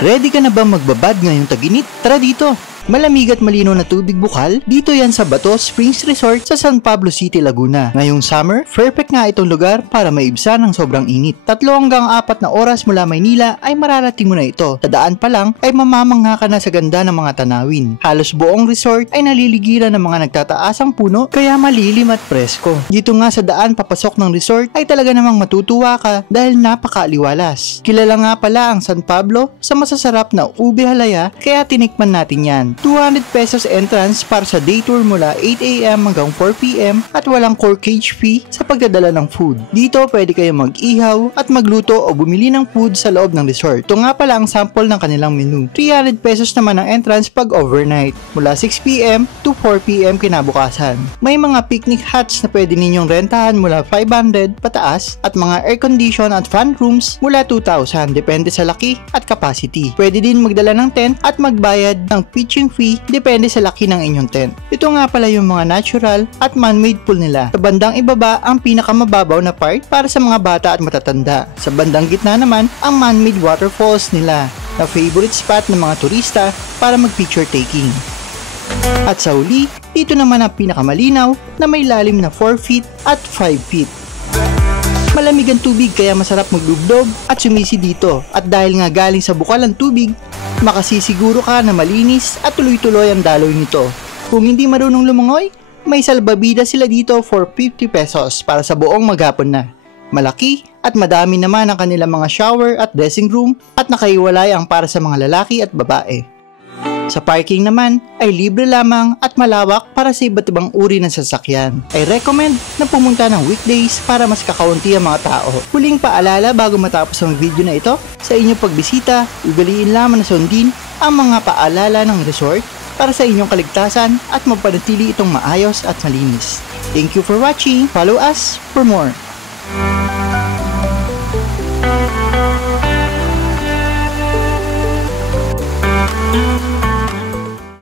Ready ka na ba magbabad ngayong tag-init? Tara dito! Malamig at malinaw na tubig bukal, dito yan sa Bato Springs Resort sa San Pablo City, Laguna. Ngayong summer, perfect nga itong lugar para maibsan ng sobrang init. 3 hanggang 4 na oras mula Maynila ay mararating mo na ito. Sa daan pa lang ay mamamangha ka na sa ganda ng mga tanawin. Halos buong resort ay naliligiran ng mga nagtataasang puno kaya malilim at presko. Dito nga sa daan papasok ng resort ay talaga namang matutuwa ka dahil napakaaliwalas. Kilala nga pala ang San Pablo sa masasarap na ube halaya kaya tinikman natin yan. 200 pesos entrance para sa day tour mula 8 AM hanggang 4 PM at walang corkage fee sa pagdadala ng food. Dito pwede kayong mag-ihaw at magluto o bumili ng food sa loob ng resort. Ito nga pala ang sample ng kanilang menu. 300 pesos naman ang entrance pag overnight mula 6 PM to 4 PM kinabukasan. May mga picnic huts na pwede ninyong rentahan mula 500 pataas at mga air condition at fan rooms mula 2,000 depende sa laki at capacity. Pwede din magdala ng tent at magbayad ng pitching fee depende sa laki ng inyong tent. Ito nga pala yung mga natural at man-made pool nila. Sa bandang ibaba ang pinakamababaw na part para sa mga bata at matatanda. Sa bandang gitna naman ang man-made waterfalls nila na favorite spot ng mga turista para mag-picture taking. At sa huli, dito naman ang pinakamalinaw na may lalim na 4 feet at 5 feet. Malamig ang tubig kaya masarap maglublob at sumisi dito at dahil nga galing sa bukal ang tubig, makasisiguro ka na malinis at tuloy-tuloy ang daloy nito. Kung hindi marunong lumangoy, may salbabida sila dito for 50 pesos para sa buong maghapon na. Malaki at madami naman ang kanilang mga shower at dressing room at nakaiwalay ang para sa mga lalaki at babae. Sa parking naman ay libre lamang at malawak para sa iba't ibang uri ng sasakyan. I recommend na pumunta ng weekdays para mas kakaunti ang mga tao. Huling paalala bago matapos ang video na ito, sa inyong pagbisita, ugaliin lamang na sundin ang mga paalala ng resort para sa inyong kaligtasan at mapanatili itong maayos at malinis. Thank you for watching. Follow us for more.